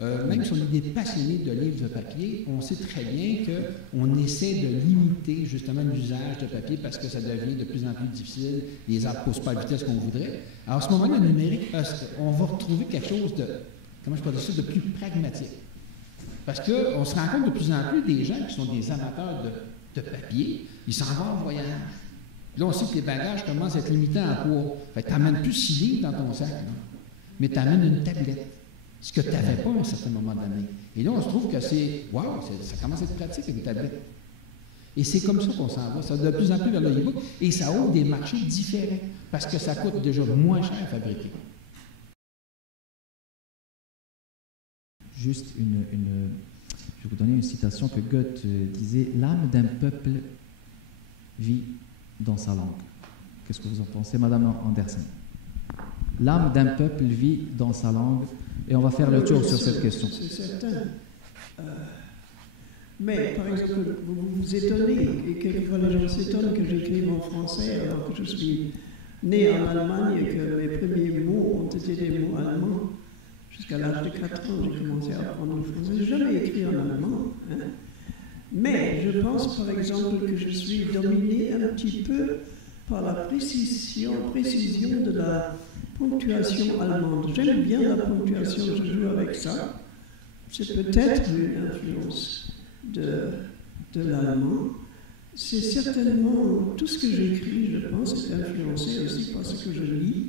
même si on est des passionnés de livres de papier, on sait très bien qu'on essaie de limiter justement l'usage de papier parce que ça devient de plus en plus difficile. Les arbres ne poussent pas à la vitesse qu'on voudrait. Alors, à ce moment-là, le numérique, on va retrouver quelque chose de, comment je peux dire ça, de plus pragmatique. Parce qu'on se rend compte de plus en plus des gens qui sont des amateurs de papier, ils s'en vont en voyage. Là, on sait que les bagages commencent à être limités en poids. Fait que tu n'amènes plus 6 livres dans ton sac, là, mais tu amènes une tablette. Ce que tu n'avais pas à un certain moment donné. Et là, on se trouve que c'est, wow, ça commence à être pratique avec une tablette. Et c'est comme ça qu'on s'en va. Ça va de plus en plus vers le e-book. Et ça ouvre des marchés différents parce que ça coûte déjà moins cher à fabriquer. Juste je vais vous donner une citation que Goethe disait: l'âme d'un peuple vit dans sa langue. Qu'est-ce que vous en pensez, Madame Anderson? L'âme d'un peuple vit dans sa langue. Et on va faire le tour sur cette question. C'est certain. Mais, par exemple, vous vous étonnez, et quelquefois les gens s'étonnent que j'écrive en français alors que je suis né en Allemagne et que mes premiers mots ont été des mots allemands. Jusqu'à l'âge de 4 ans, j'ai commencé à apprendre le français. Je n'ai jamais écrit en allemand. Hein. Mais je pense, par exemple, que je suis dominé un petit peu par la précision de la ponctuation allemande. J'aime bien la ponctuation, je joue avec ça. C'est peut-être une influence de l'allemand. C'est certainement tout ce que j'écris, je pense, est influencé aussi par ce que je lis,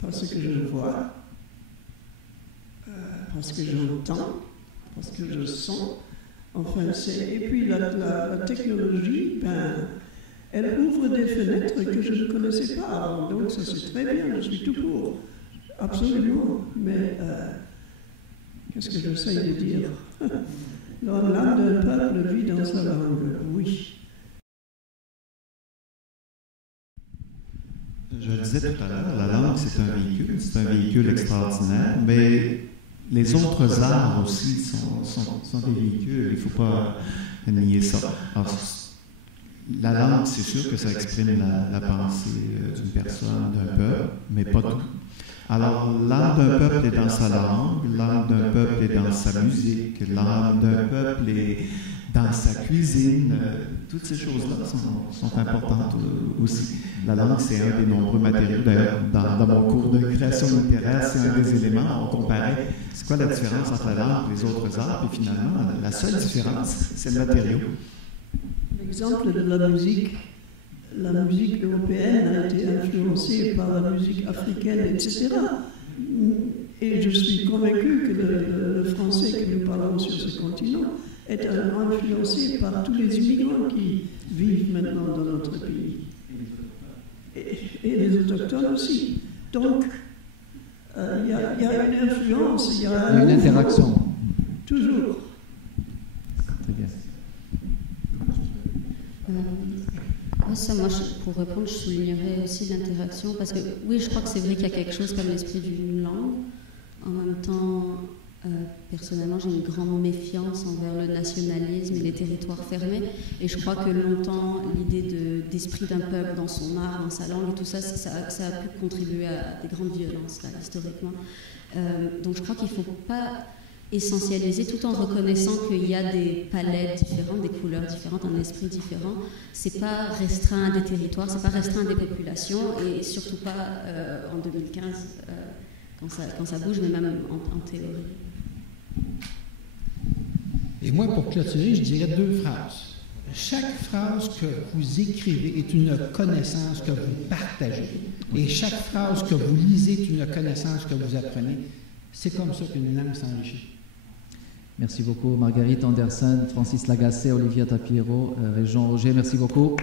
par ce que je vois, par ce que j'entends, par ce que je sens. Enfin, et puis la technologie, elle ouvre des fenêtres que je ne connaissais pas avant, donc ça c'est très bien, je suis tout pour, absolument, mais qu'est-ce que j'essaye de dire? L'âme d'un peuple vit dans sa langue, oui. Je le disais tout à l'heure, la langue c'est un véhicule extraordinaire, mais les autres arts aussi sont des véhicules, il ne faut pas nier ça. Alors, la langue, c'est sûr que ça exprime la pensée d'une personne, d'un peuple, mais pas tout. Alors, l'âme d'un peuple est dans sa langue, l'âme d'un peuple est dans sa musique, l'âme d'un peuple est dans sa cuisine. Toutes ces choses-là sont importantes aussi. La langue, c'est un des nombreux matériaux. D'ailleurs, dans mon cours de création littéraire, c'est un des éléments. On comparait c'est quoi la différence entre la langue et les autres arts, et finalement, la seule différence, c'est le matériau. L'exemple de la musique européenne a été influencée par la musique africaine, etc. Et je suis convaincu que le français que nous parlons sur ce continent est influencé par tous les immigrants qui vivent maintenant dans notre pays. Et les autochtones aussi. Donc, il y a une influence, il y a une interaction. Toujours. Très bien. Moi, pour répondre, je soulignerais aussi l'interaction, parce que oui, je crois que c'est vrai qu'il y a quelque chose comme l'esprit d'une langue. En même temps, personnellement, j'ai une grande méfiance envers le nationalisme et les territoires fermés, et je crois que longtemps, l'idée d'esprit d'un peuple dans son art, dans sa langue et tout ça, ça a pu contribuer à des grandes violences, là, historiquement. Donc je crois qu'il ne faut pas essentialiser, tout en reconnaissant qu'il y a des palettes différentes, des couleurs différentes, un esprit différent. C'est pas restreint à des territoires, c'est pas restreint à des populations, et surtout pas en 2015 quand ça bouge, mais même en théorie. Et moi, pour clôturer, je dirais 2 phrases. Chaque phrase que vous écrivez est une connaissance que vous partagez. Et chaque phrase que vous lisez est une connaissance que vous apprenez. C'est comme ça qu'une langue s'enrichit. Merci beaucoup, Marguerite Anderson, Francis Lagacé, Olivier Tapiero, Régent Roger. Merci beaucoup.